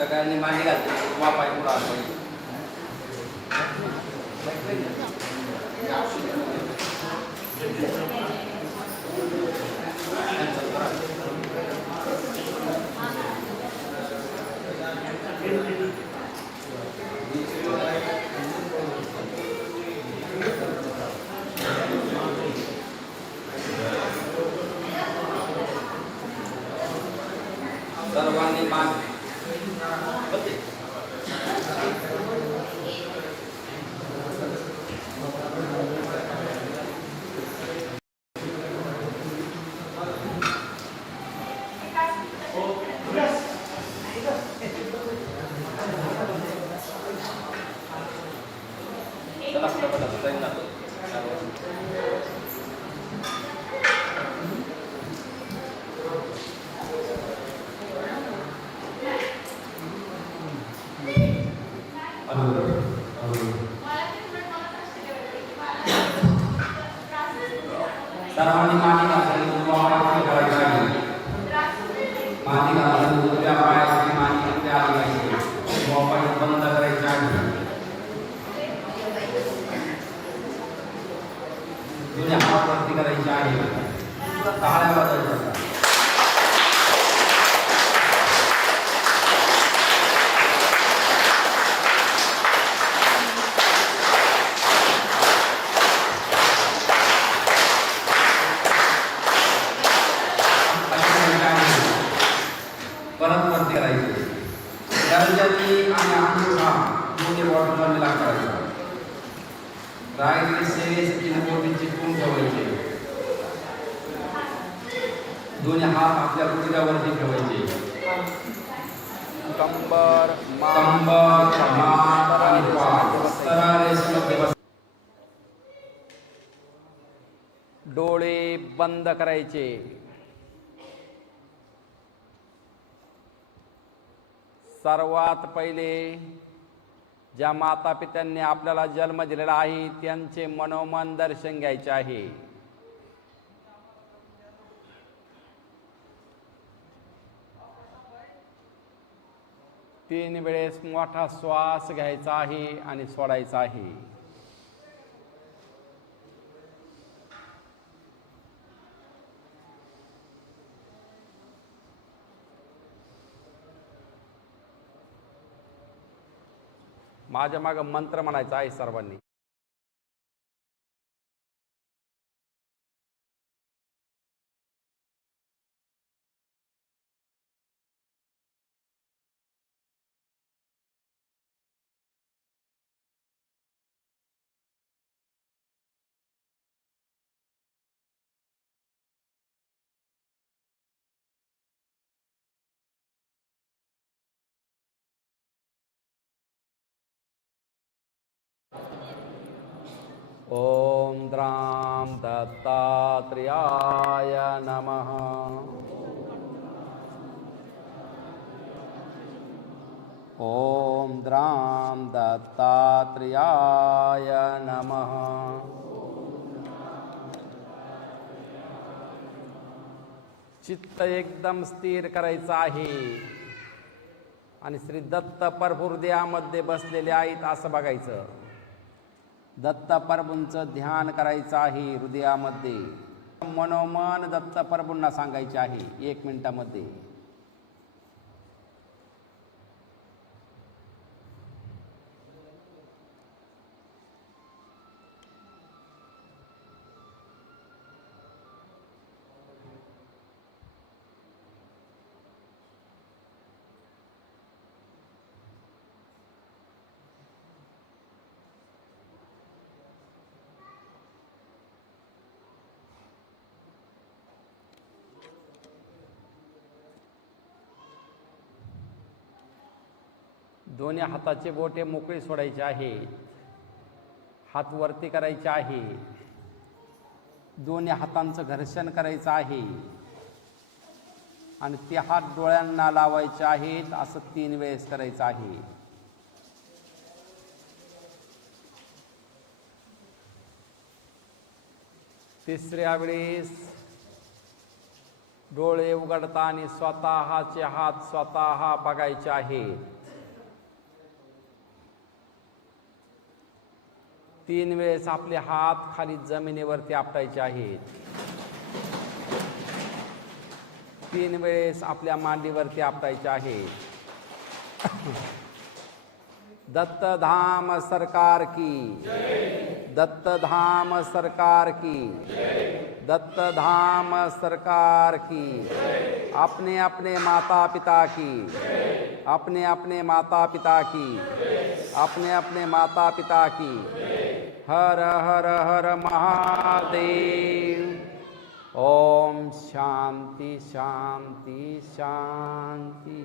सगळ्यांनी मांडी घालते किंवा पाय पुढं आलं 方が答えになる करायचे. सर्वात पहिले ज्या माता पित्यांनी आपल्याला जन्म दिलेला आहे त्यांचे मनोमन दर्शन घ्यायचे आहे. तीन वेळेस मोठा श्वास घ्यायचा आहे आणि सोडायचा आहे. माझ्या मागं मंत्र म्हणायचा आहे सर्वांनी. ॐ द्रां दत्तात्रेयाय नमः। ॐ द्रां दत्तात्रेयाय नमः। चित्त एकदम स्थिर करायचं आहे. आणि श्री दत्त परहृदयामध्ये बसलेले आहेत असं बघायचं. दत्तप्रभूंचं ध्यान करायचं आहे हृदयामध्ये. मनोमन दत्तप्रभूंना सांगायचे आहे एक मिनिटामध्ये. दोन्ही हाताचे बोटे मोकळे सोडायचे आहे. हात वरती करायचे आहे. दोन्ही हातांचं घर्षण करायचं आहे. आणि ते हात डोळ्यांना लावायचे आहेत असं तीन वेळेस करायचं आहे. तिसऱ्या वेळेस डोळे उघडता आणि स्वतःचे हात स्वतः बघायचे आहेत. तीन वेळेस आपले हात खाली जमिनीवरती आपटायचे आहेत. तीन वेळेस आपल्या मांडीवरती आपटायचे आहेत. दत्तधाम सरकार की. दत्तधाम सरकार की. दत्तधाम सरकार की. अपने अपने माता पिता की. अपने अपने माता पिता की. अपने अपने माता पिता की. हर हर हर महादेव। ओम शांती शांती शांती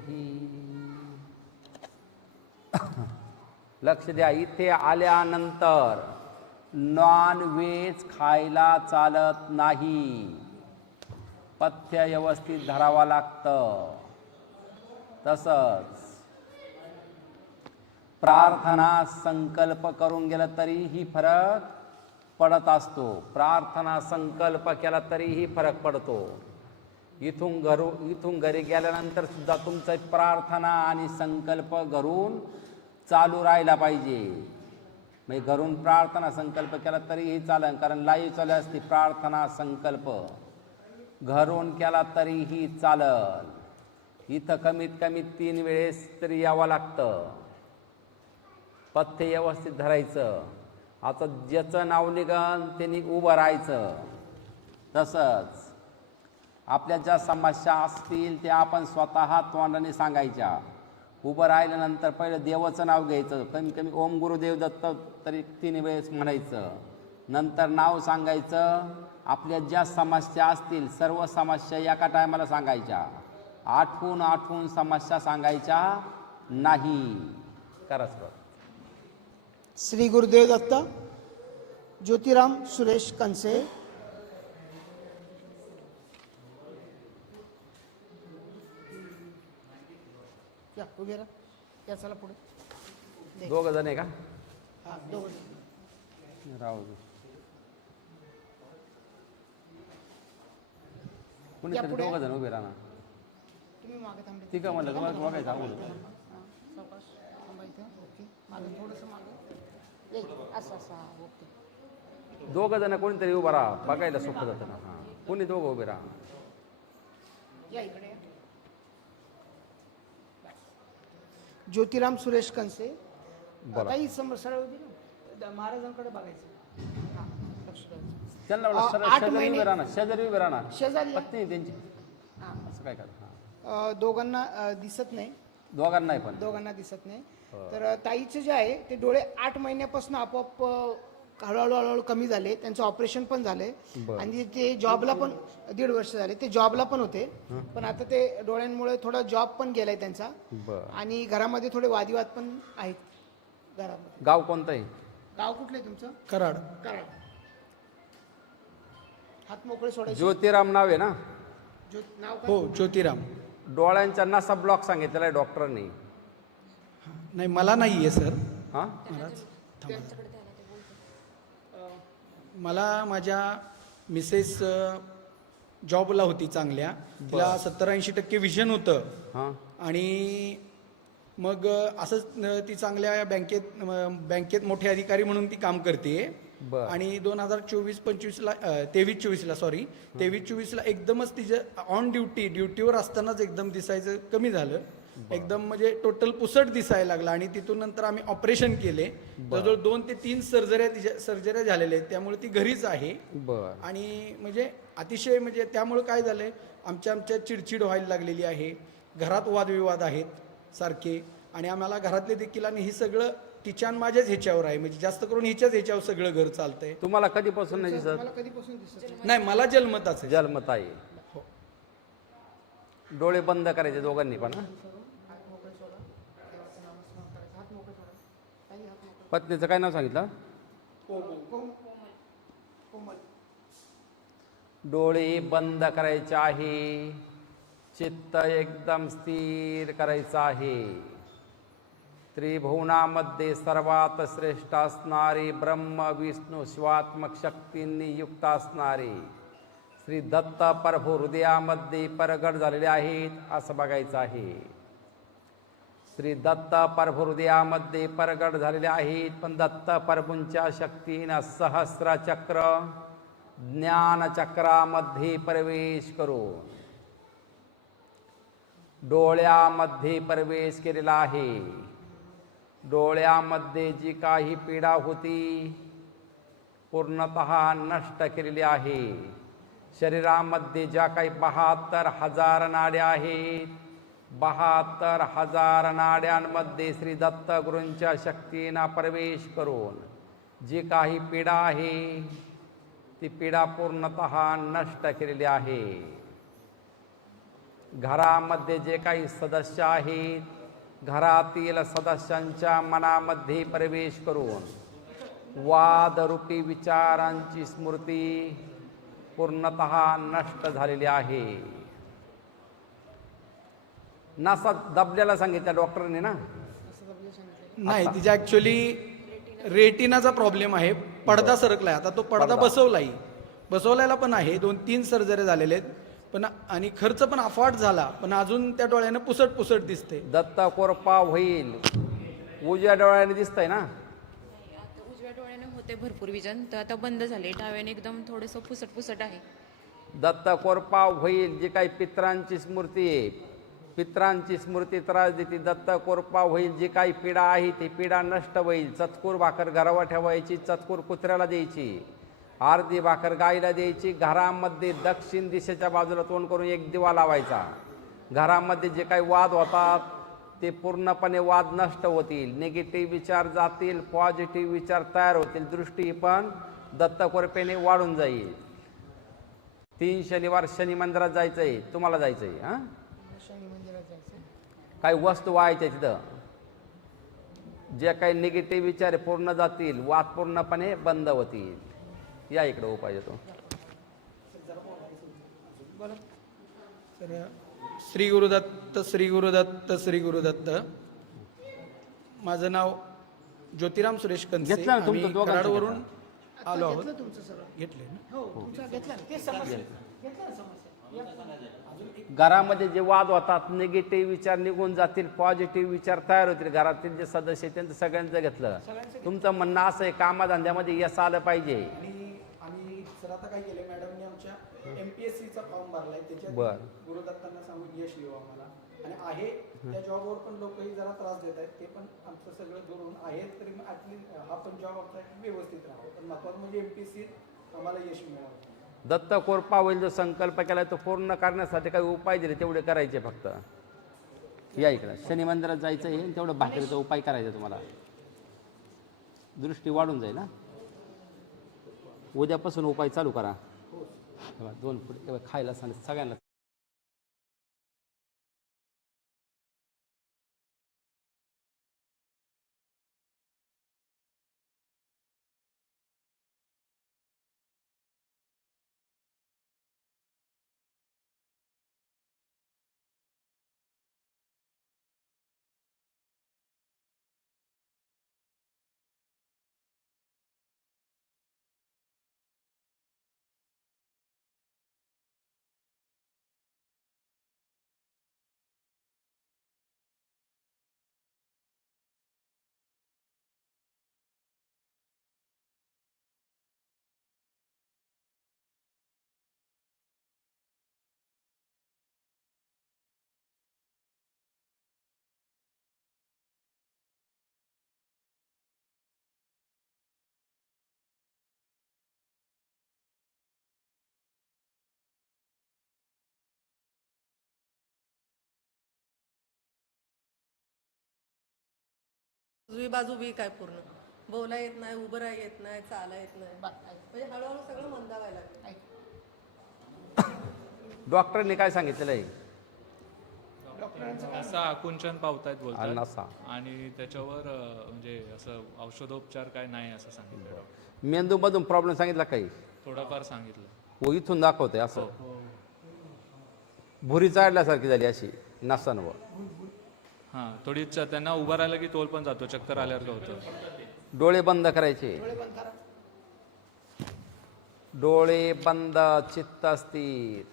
लक्ष द्या इथे आल्यानंतर नॉन व्हेज खायला चालत नाही. पथ्य व्यवस्थित धरावं लागतं. तसंच प्रार्थना संकल्प करून गेला तरीही फरक पडत असतो. प्रार्थना संकल्प केला तरीही फरक पडतो. इथून घरू इथून घरी गेल्यानंतर सुद्धा तुमचं प्रार्थना आणि संकल्प घरून चालू राहायला पाहिजे. म्हणजे घरून प्रार्थना संकल्प केला तरीही चालन कारण लाईव्ह चालू असते प्रार्थना संकल्प. घरून केला तरीही चालल. इथं कमीत कमी तीन वेळेस तरी यावं लागतं. पथ्य व्यवस्थित धरायचं. आता ज्याचं नाव निघन त्यांनी उभं राहायचं. तसंच आपल्या ज्या समस्या असतील त्या आपण स्वतः तोंडाने सांगायच्या. उभं राहिल्यानंतर पहिलं देवाचं नाव घ्यायचं. कमी कमी ओम गुरुदेव दत्त तरी तीन वेळेस म्हणायचं. नंतर नाव सांगायचं. आपल्या ज्या समस्या असतील सर्व समस्या एका टायमाला सांगायच्या. आठवून आठवून समस्या सांगायच्या नाही. करा सर श्री गुरुदेव दत्त ज्योतिराम सुरेश कनसे। या उभे राहा. या चला पुढे. दोघं जण आहे का? हा दोघं राहू. दोघं जण उभे राहणार. तुम्ही मागे थांबले ती का म्हणलं तुम्हाला थांबा. इथं. ओके. मागे थोडंसं मागे. एक असं असं हा ओके दोघं जण कोणीतरी उभं राहा बघायला सोपं जातं ना हां कोणी दोघं उभे राहा या इकडे या. ज्योतिराम सुरेश कनसे बोला. काही समोर सरळ उभी राहा. द- महाराजांकडे बघायचं हा, लक्ष द्यायचं. त्यांना म्हणलं अ, सरळ आठ शेजारी महिने- उभे राहणार शेजारी उभे राहणार शेजारी या. पत्नी आहे त्यांची हा. असं काय करा हां अ, दोघांना अ, दिसत नाही दोघांना नाही पण दोघांना दिसत नाही तर ताईचे जे आहे ते डोळे आठ महिन्यापासून आपोआप हळूहळू हळूहळू कमी झाले. त्यांचं ऑपरेशन पण झाले बरं. आणि ते जॉबला पण दीड वर्ष झाले. ते जॉबला पण होते. पण आता ते डोळ्यांमुळे थोडा जॉब पण गेलाय त्यांचा. आणि घरामध्ये थोडे वादविवाद पण आहेत. घरामध्ये. गाव कोणतं आहे? गाव कुठलं आहे तुमचं? कराड. कराड. हात मोकळे सोडायचे. ज्योतिराम नाव आहे ना? जो नाव काय? हो ज्योतिराम. डोळ्यांचा नसा ब्लॉक सांगितलेला आहे डॉक्टरनी. नाही मला नाही आहे सर. हां? महाराज थांबा. मला माझ्या मिसेस जॉबला होती चांगल्या. तिला सत्तर ऐंशी टक्के विजन होतं. हां. आणि मग असंच ती चांगल्या बँकेत बँकेत मोठे अधिकारी म्हणून ती काम करते. बरं. आणि दोन हजार चोवीस पंचवीसला तेवीस चोवीसला सॉरी तेवीस चोवीसला एकदमच तिचं ऑन ड्युटी ड्युटीवर असतानाच एकदम दिसायचं कमी झालं. एकदम म्हणजे टोटल पुसट दिसायला लागला आणि तिथून नंतर आम्ही ऑपरेशन केले. जवळजवळ दोन ते तीन सर्जऱ्या तिच्या सर्जऱ्या झालेल्या आहेत. त्यामुळे ती घरीच आहे. बरं. आणि म्हणजे अतिशय म्हणजे त्यामुळे काय झालंय आमच्या आमच्या चिडचिड व्हायला लागलेली आहे. घरात वादविवाद आहेत सारखे. आणि आम्हाला घरातले देखील आणि हे सगळं तिच्या आणि माझ्याच ह्याच्यावर आहे. म्हणजे जास्त करून हिच्याच ह्याच्यावर सगळं घर चालतंय. तुम्हाला कधीपासून नाही दिसत? मला कधीपासून दिसत नाही. नाही मला जन्मताच आहे. जन्मत आहे हो. डोळे बंद करायचे दोघांनी पण हं? पत्नीचं काय नाव सांगितलं? कोमल कोमल डोळे बंद करायचे आहे. चित्त एकदम स्थिर करायचं आहे. त्रिभुवनामध्ये सर्वात श्रेष्ठ असणारी ब्रह्म विष्णू शिवात्मक शक्तींनी युक्त असणारी. श्री दत्त प्रभू हृदयामध्ये परगट झालेले आहेत असं बघायचं आहे. श्री दत्त प्रभू हृदयामध्ये परगट झालेले आहेत पण दत्त प्रभूंच्या शक्तीनं सहस्र चक्र ज्ञानचक्रामध्ये प्रवेश करून डोळ्यामध्ये प्रवेश केलेला आहे. डोळ्यामध्ये जी काही पीडा होती पूर्णत नष्ट केलेली आहे. शरीरामध्ये ज्या काही बहात्तर हजार नाड्या आहेत बहात्तर हजार नाड्यांमध्ये श्री दत्तगुरूंच्या शक्तींना प्रवेश करून जी काही पीडा आहे ती पीडा पूर्णत नष्ट केलेली आहे. घरामध्ये जे काही सदस्य आहेत घरातील सदस्यांच्या मनामध्ये प्रवेश करून वादरूपी विचारांची स्मृती पूर्णत नष्ट झालेली आहे. नासा दबल्याला सांगितलं डॉक्टरने ना? नाही तिच्या ऍक्च्युली रेटिनाचा प्रॉब्लेम आहे. पडदा सरकलाय. आता तो पडदा. बसवलाय बसवलेला पण आहे. दोन तीन सर्जरी झालेले आहेत. पण आणि खर्च पण अफाट झाला पण अजून त्या डोळ्यानं पुसट पुसट दिसते दत्त कोरपा होईल. उजव्या डोळ्याने दिसतंय ना? आता उजव्या डोळ्याने होते भरपूर विजन तर आता बंद झाले डाव्याने एकदम थोडंसं पुसट पुसट आहे. दत्त कोरपा होईल जी काही पित्रांची स्मृती आहे. पित्रांची स्मृती त्रास देते. दत्त कोरपा होईल जी काही पीडा आहे ती पीडा नष्ट होईल. चतकूर भाकर घरावर ठेवायची चतकूर कुत्र्याला द्यायची. अर्धी भाकर गाईला द्यायची घरामध्ये दक्षिण दिशेच्या बाजूला तोंड करून एक दिवा लावायचा. घरामध्ये जे काही वाद होतात ते पूर्णपणे वाद नष्ट होतील. निगेटिव्ह विचार जातील पॉझिटिव्ह विचार तयार होतील. दृष्टी पण दत्त कोरपेने वाढून जाईल. तीन शनिवार शनी मंदिरात जायचं आहे तुम्हाला जायचं आहे हां? शनी मंदिरात जायचं काही वस्तू व्हायच्या तिथं. जे काही निगेटिव्ह विचार पूर्ण जातील वाद पूर्णपणे बंद होतील. या इकडे उपाय येतो तर श्री गुरुदत्त श्री गुरुदत्त श्री गुरुदत्त माझं नाव ज्योतिराम सुरेश घेतलं ना तुमचं आम्ही दोघांचं कराडवरून आलो आहोत. घेतलं तुमचं सगळं? घेतले ना? हो तुमचं घेतलं ना. ते समस्या. घेतलं. ना समस्या. घरामध्ये जे वाद होतात निगेटिव्ह विचार निघून जातील पॉझिटिव्ह विचार तयार होतील घरातील जे सदस्य आहेत त्यांचं सगळ्यांचं घेतलं. तुमचं म्हणणं असं आहे कामाधंद्यामध्ये यश आलं पाहिजे. आणि आम्ही सर आता काय केलं मॅडमने आमच्या एमपीएससीचा फॉर्म भरलाय. त्याच्यात बर. गुरुदत्तांना सांगून यश लिहू आम्हाला. आणि आहे त्या जॉबवर पण लोकही जरा त्रास देत आहेत. ते पण आमचं सगळं धरून आहेत तरी मग हा पण जॉब आमचा व्यवस्थित राहावा. पण महत्वाचं म्हणजे एमपीएससी आम्हाला यश मिळावं. दत्त कोरपा होईल जो संकल्प केला तो पूर्ण करण्यासाठी काही उपाय दिले तेवढे करायचे फक्त. या इकडं. शनी मंदिरात जायचं आहे आणि तेवढं भाकरीचा उपाय करायचा तुम्हाला. दृष्टी वाढून जाईल ना उद्यापासून उपाय चालू करा. हे दोन फुट तेव्हा खायला सांग सगळ्यांना उजवी बाजू वीक आहे पूर्ण? बोला येत नाही उभं राहा येत नाही चाला येत नाही. म्हणजे हळूहळू सगळं मंदावायला लागलं. डॉक्टरने काय सांगितलेलं आहे? असं आकुंचन पावतायत आणि बोलतात नसा आणि त्याच्यावर अं, म्हणजे असं औषधोपचार काय नाही असं सांगितलं डॉक्टर. मेंदूमधून प्रॉब्लेम सांगितला काही? थोडंफार सांगितलं. हो इथून दाखवतंय असं. भुरी चाडल्यासारखी झाली अशी नसांवर. हां थोडीच त्यांना उभं राहिलं की तोल पण जातो चक्कर आल्यासारखं होतं. डोळे बंद करायचे. डोळे बंद चित्त स्थिर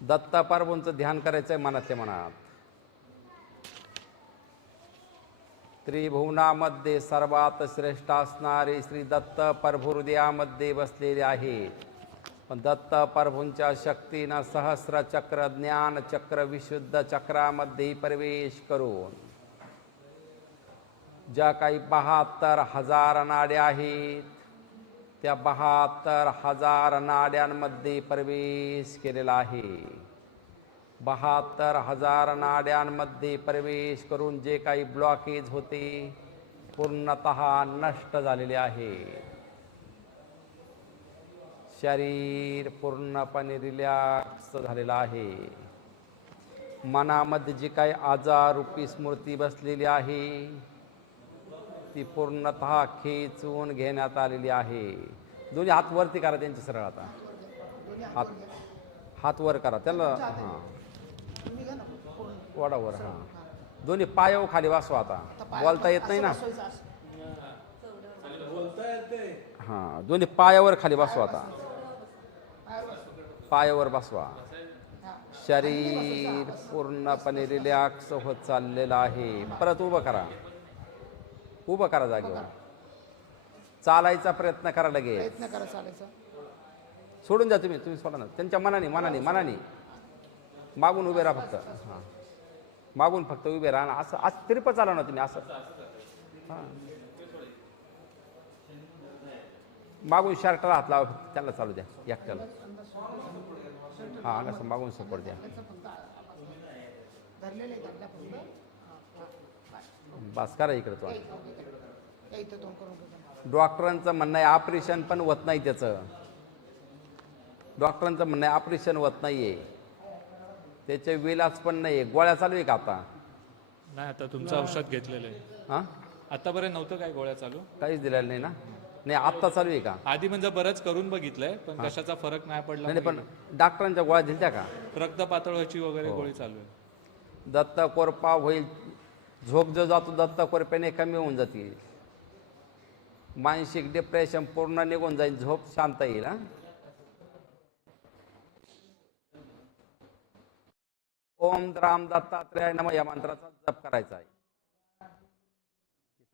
दत्त प्रभूंचं ध्यान करायचंय मनातल्या मनात. त्रिभुवनामध्ये सर्वात श्रेष्ठ असणारे श्री दत्त प्रभू हृदयामध्ये बसलेले आहेत. पण दत्त प्रभूंच्या शक्तीनं सहस्र चक्र ज्ञान चक्र विशुद्ध चक्रामध्ये प्रवेश करून ज्या काही बहात्तर हजार नाड्या आहेत त्या बहात्तर हजार नाड्यांमध्ये प्रवेश केलेला आहे. बहात्तर हजार नाड्यांमध्ये प्रवेश करून जे काही ब्लॉकेज होते पूर्णत नष्ट झालेले आहे शरीर पूर्णपणे रिलॅक्स झालेलं आहे. मनामध्ये जी काही आजार रूपी स्मृती बसलेली आहे ती पूर्णतः खेचून घेण्यात आलेली आहे. दोन्ही हात वरती करा त्यांची सरळ आता. हात हात वर करा. त्याला हां. वडावर हां. दोन्ही पायावर खाली वाचवा आता. बोलता येत नाही ना? हां दोन्ही पायावर खाली बसवा आता. पायावर बसवा. शरीर पूर्णपणे रिलॅक्स होत चाललेलं आहे. परत उभं करा. उभं करा जागेवर. चालायचा प्रयत्न करा लगेच. प्रयत्न करा चालायचा. सोडून द्या तुम्ही तुम्ही सोडा ना. त्यांच्या मनाने मनाने मनाने. मागून उभे राहा फक्त. हां. मागून फक्त उभे राहा. ना असं असं तरी पण चाला ना तुम्ही असं. हां. मागून शर्टाला हात लावा त्याला चालू द्या एकट्याला. हां असं मागून सपोर्ट द्या. बस करा इकडे तो. डॉक्टरांचं म्हणणं आहे ऑपरेशन पण होत नाही त्याचं. डॉक्टरांचं म्हणणं आहे ऑपरेशन होत नाही आहे त्याचे विलास पण नाही आहे गोळ्या चालू आहे का आता? नाही आता तुमचं औषध घेतलेलं आहे. हां? आतापर्यंत नव्हतं काय गोळ्या चालू? काहीच दिलेलं नाही ना? नाही आत्ता चालू आहे का? आधी म्हणजे बरंच करून बघितलंय पण कशाचा फरक नाही पडला नाही पण डॉक्टरांच्या गोळ्या दिल्या का? रक्त पातळ व्हायची वगैरे गोळी चालू आहे. दत्त कोरपा होईल. झोप जो जातो दत्त कोरप्याने कमी होऊन जाते. मानसिक डिप्रेशन पूर्ण निघून जाईल झोप शांत येईल हा. ओम राम दत्तात्रय नम या मंत्राचा जप करायचा आहे.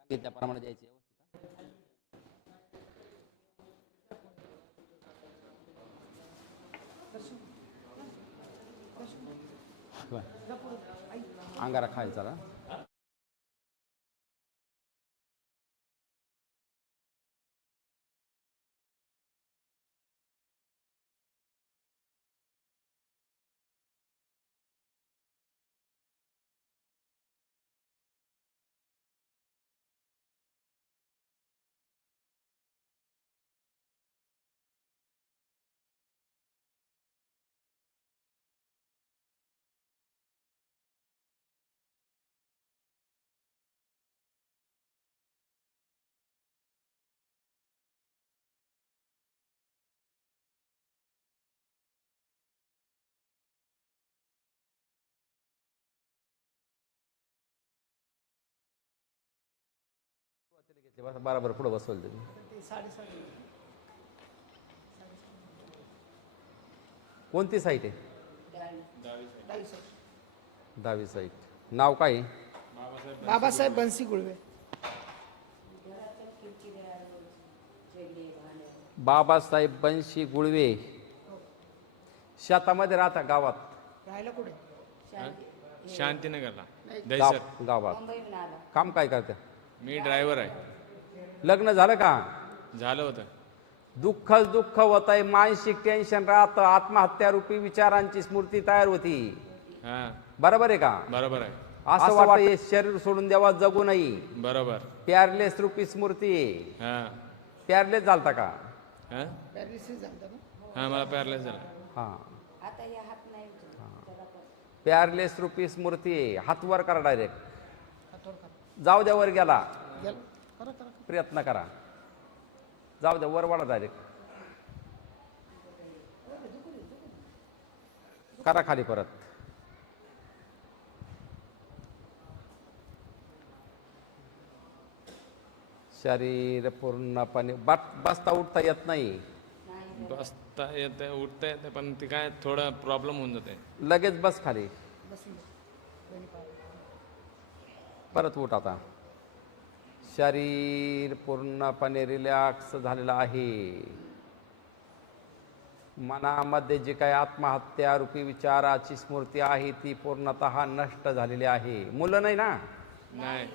सांगितल्याप्रमाणे द्यायचे. अंगारा खायचा ना बरोबर पुढे बसवलं तुम्ही. कोणती साईट आहे. दहावी साईट नाव काय? आहे बाबासाहेब बनसी गुळवे. बाबासाहेब बनशी गुळवे. शेतामध्ये राहता गावात? राहायला कुठे? शांतीनगरला. गावात. काम काय करते? मी ड्रायव्हर आहे. लग्न झालं का? झालं होतं. दुःखच दुःख होत आहे मानसिक टेन्शन राहतं. आत्महत्यारूपी विचारांची स्मृती तयार होती. हा. बरोबर आहे का? बरोबर आहे. असं वाटतं हे शरीर सोडून द्यावा जगू नाही बरोबर. प्यारलेस रूपी स्मृती हा. प्यारलेस झालता का? हा? पॅरिसिस झालं ना? हा मला पॅरलाइज झाला. हा. प्यारलेस रूपी स्मृती आहे. हात वर करा डायरेक्ट हातवर करा. जाऊ द्या वर गेला. गेलं. करा करा. प्रयत्न करा. जाऊ द्या वर वाढा डायरेक्ट करा खाली परत. शरीर पूर्णपणे बट बसता उठता येत नाही. बसता येते उठता येते पण ते काय थोडं प्रॉब्लेम होऊन जाते. लगेच बस खाली. परत उठ आता. शरीर पूर्णपणे रिलॅक्स झालेलं आहे. मनामध्ये जी काही आत्महत्या रूपी विचाराची स्मृती आहे ती पूर्णतः नष्ट झालेली आहे. मुलं नाही ना? नाही.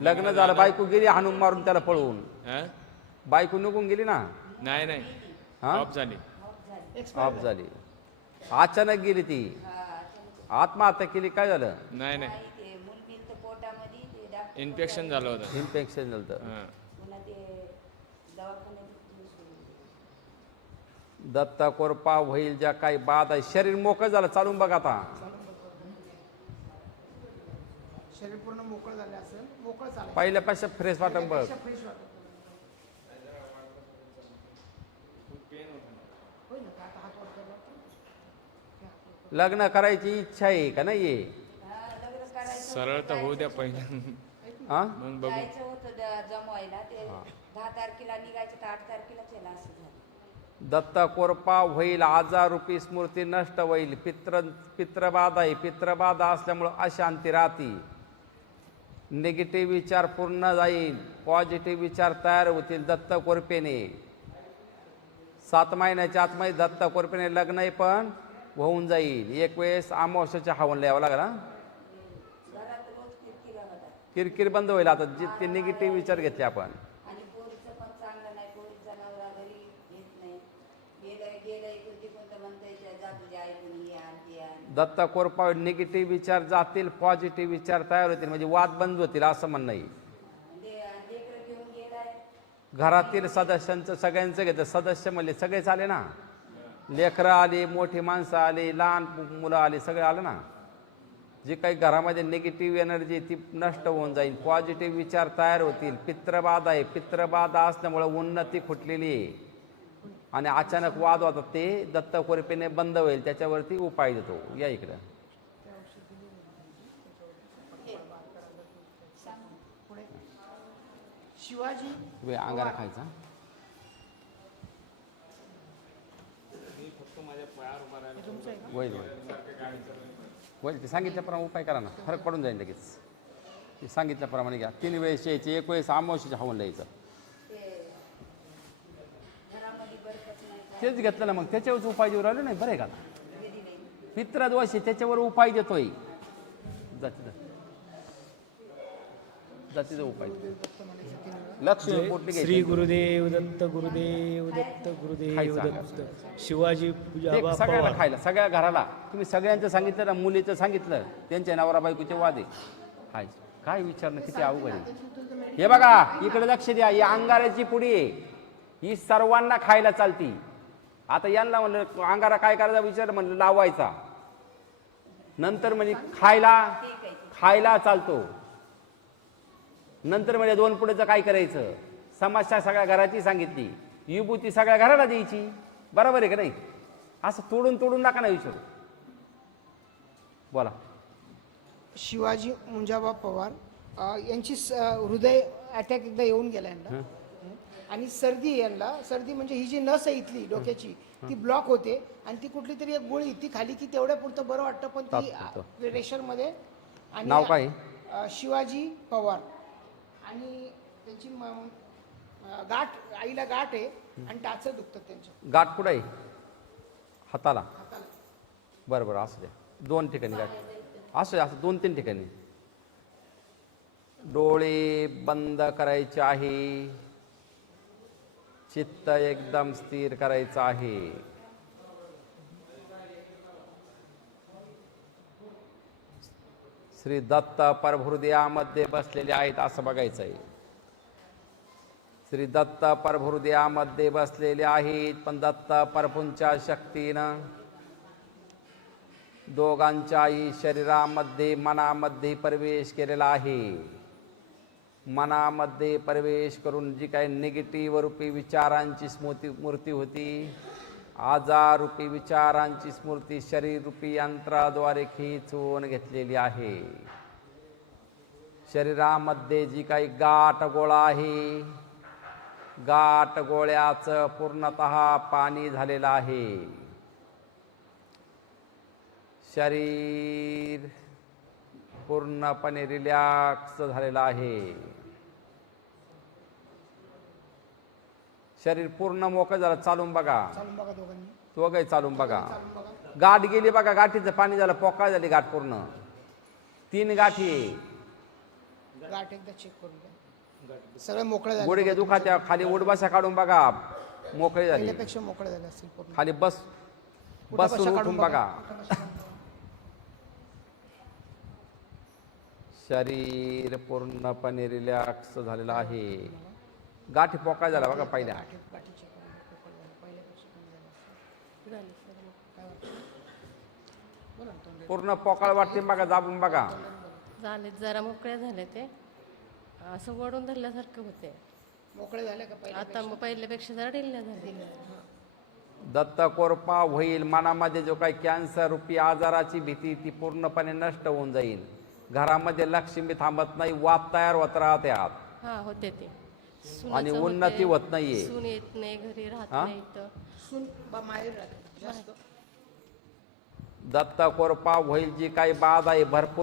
लग्न झालं बायको गेली हाणून मारून त्याला पळवून. हं? बायको निघून गेली ना? नाही नाही. हा? ऑफ झाली. ऑफ झाली. अचानक गेली ती. आत्महत्या केली काय झालं? नाही नाही ते मुलगीचं पोटामध्ये ते डॉक्टर इन्फेक्शन झालं होतं. इन्फेक्शन झालं होतं. हं. पुन्हा ते दवाखान्यात दत्ता कोरपा होईल ज्या काही बाद आहे. शरीर मोकळं झालं. चालून बघ आता. शरीर पूर्ण मोकळं झालं असेल मोकळं चालायचं पहिल्यापेक्षा फ्रेश वाटत बघ. फ्रेश वाटत होईल ना, का आता हात वर केला तर? लग्न करायची इच्छा आहे का लग्न करायचं सरळ तर होऊ द्या पहिलं हा? मग बघू. जायचं होतं द- जमवायला. ते दहा तारखेला निघायचं तर आठ तारखेलाच यायला असं झालं. दत्ता कोरपा होईल आजार रूपी स्मृती नष्ट होईल पित्र पित्रबाधा आहे पित्रबाधा असल्यामुळं अशांती राहती. निगेटिव्ह विचार पूर्ण जाईल पॉझिटिव्ह विचार तयार होतील दत्त कोरपेने सात महिन्याच्या आतमध्ये दत्त कोरपेने लग्न आहे पण होऊन जाईल. एक वेळेस अमावस्याच्या हवनला यावं लागला घरात रोज किरकिरा होता किरकिर बंद होईल आता. जे ते निगेटिव्ह विचार घेतले आपण. आणि पोरीचं पण चांगलं नाही. पोरीचा नवरा घरी येत नाही. गेलं गेलं इकडून तिकडून तर म्हणतंय त्या जा तुझ्या ऐकून ये आण ते आण दत्ता कोरपा निगेटिव्ह विचार जातील पॉझिटिव्ह विचार तयार होतील. म्हणजे वाद बंद होतील असं म्हणणं आहे. ले लेकरं घेऊन गेलाय. घरातील सदस्यांचं सगळ्यांचं घेतं सदस्य म्हणले सगळेच आले ना? लेकरं आली मोठी माणसं आली लहान मुलं आली सगळे आलं ना? जे काही घरामध्ये निगेटिव्ह एनर्जी ती नष्ट होऊन जाईल. पॉझिटिव्ह विचार तयार होतील. पित्रबाधा आहे. पित्रबाधा असल्यामुळं उन्नती फुटलेली आहे. आणि अचानक वाद होतात. ते दत्त कोरपेने बंद होईल. त्याच्यावरती उपाय देतो. या इकडं. शिवाजी वे अंगारा खायचा. होईल. होईल ते सांगितल्याप्रमाणे उपाय करा ना. फरक पडून जाईल लगेच. ते सांगितल्याप्रमाणे घ्या. तीन वेळेस यायचे एक वेळेस अमावशीच्या हवनला द्यायचं. तेच घेतलं ना मग त्याच्यावरच उपाय देऊ राहिले नाही? बरं का? आता? त्याच्यावर उपाय देतोय. जाती जातीचा उपाय लक्ष्मी श्री घ्यायची. गुरुदेव दत्त गुरुदेव दत्त गुरुदेव खायचं दत्त. शिवाजी ते पूजाबा सगळ्याला पवार. खायला सगळ्या घराला. तुम्ही सगळ्यांचं सांगितलं ना मुलीचं सांगितलं. त्यांच्या नवरा बायकोचे वादे. काय काय विचारणं किती अवघड आहे. हे बघा इकडे लक्ष द्या. ही अंगाराची पुडी आहे. ही सर्वांना खायला चालती. आता यांना म्हणलं अंगारा काय करायचा विचार? म्हणलं लावायचा. नंतर म्हणजे खायला खायला चालतो. नंतर म्हणजे दोन पुढेचं काय करायचं? समस्या सगळ्या घराची सांगितली. विभूती सगळ्या घराला द्यायची. बरोबर आहे का नाही? असं तोडून तोडून नका ना विचारू. बोला. शिवाजी मुंजाबा पवार अ, यांची स- हृदय अटॅक एकदा येऊन गेला यांना. आणि सर्दी यांना. सर्दी म्हणजे ही जी नस आहे इथली डोक्याची ती ब्लॉक होते. आणि ती कुठली तरी एक गोळी ती खाली की तेवढ्या पुरतं बरं वाटतं पण ती. रेशरमध्ये आणि नाव काय? अ, शिवाजी पवार. आणि त्यांची गाठ आईला गाठ आहे आणि टाचं दुखतं त्यांच्या. गाठ कुठं आहे? हाताला? बरं बरं असू द्या दोन ठिकाणी गाठ. असू द्या असं दोन तीन ठिकाणी. डोळे बंद करायचे आहे. चित्त एकदम स्थिर करायचं आहे. श्री दत्त परभृदयामध्ये बसलेले आहेत असं बघायचं आहे श्री दत्त परभृदयामध्ये बसलेले आहेत पण दत्त परभूंच्या शक्तीनं दोघांच्याही शरीरामध्ये मनामध्ये प्रवेश केलेला आहे. मनामध्ये प्रवेश करून जी काही निगेटिव्ह रूपी विचारांची स्मृती मूर्ती होती आजाररूपी विचारांची स्मृती शरीररूपी यंत्राद्वारे खेचून घेतलेली आहे. शरीरामध्ये जी काही गाठ गोळा आहे गाठ गोळ्याचं पूर्णतः पाणी झालेलं आहे. शरीर पूर्णपणे रिलॅक्स झालेलं आहे. शरीर पूर्ण मोकळं झालं चालून बघा. चालून बघा दोघांनी. दोघंही चालून बघा. चालून बघा. गाठ गेली बघा गाठीचं पाणी झालं पोकळ झाली गाठ पूर्ण. तीन गाठी. गाठ एकदा चेक करून घ्या. सगळे मोकळे झाले. गुडघे दुखाच्या खाली उडबाशा काढून बघा. मोकळी झाली. पहिल्यापेक्षा मोकळे झाले असतील पूर्ण. खाली बस बसून काढून उठून बघा. शरीर पूर्णपणे रिलॅक्स झालेलं आहे. गाठी पोकळ झाला बघा पहिल्या. पूर्ण पोकळ वाटते बघा दाबून बघा. झाले जरा मोकळे झाले ते. असं वडून धरल्यासारखं होते. मोकळे झाले का पहिले आता मग पहिल्यापेक्षा जरा ढिल्ल्या झाले दत्त कोरपा होईल मनामध्ये जो काही कॅन्सर रूपी आजाराची भीती ती पूर्णपणे नष्ट होऊन जाईल. घरामध्ये लक्ष्मी थांबत नाही वाद तयार होत राहत्यात. हा होते ते. आणि सुनेचं उन्नती होते, होत नाहीये. सून येत नाही घरी राहत हा? नाही तर सून बा माहेर राहते जास्त दत्त कोरपा होईल जी काही बाधा आहे भरपूर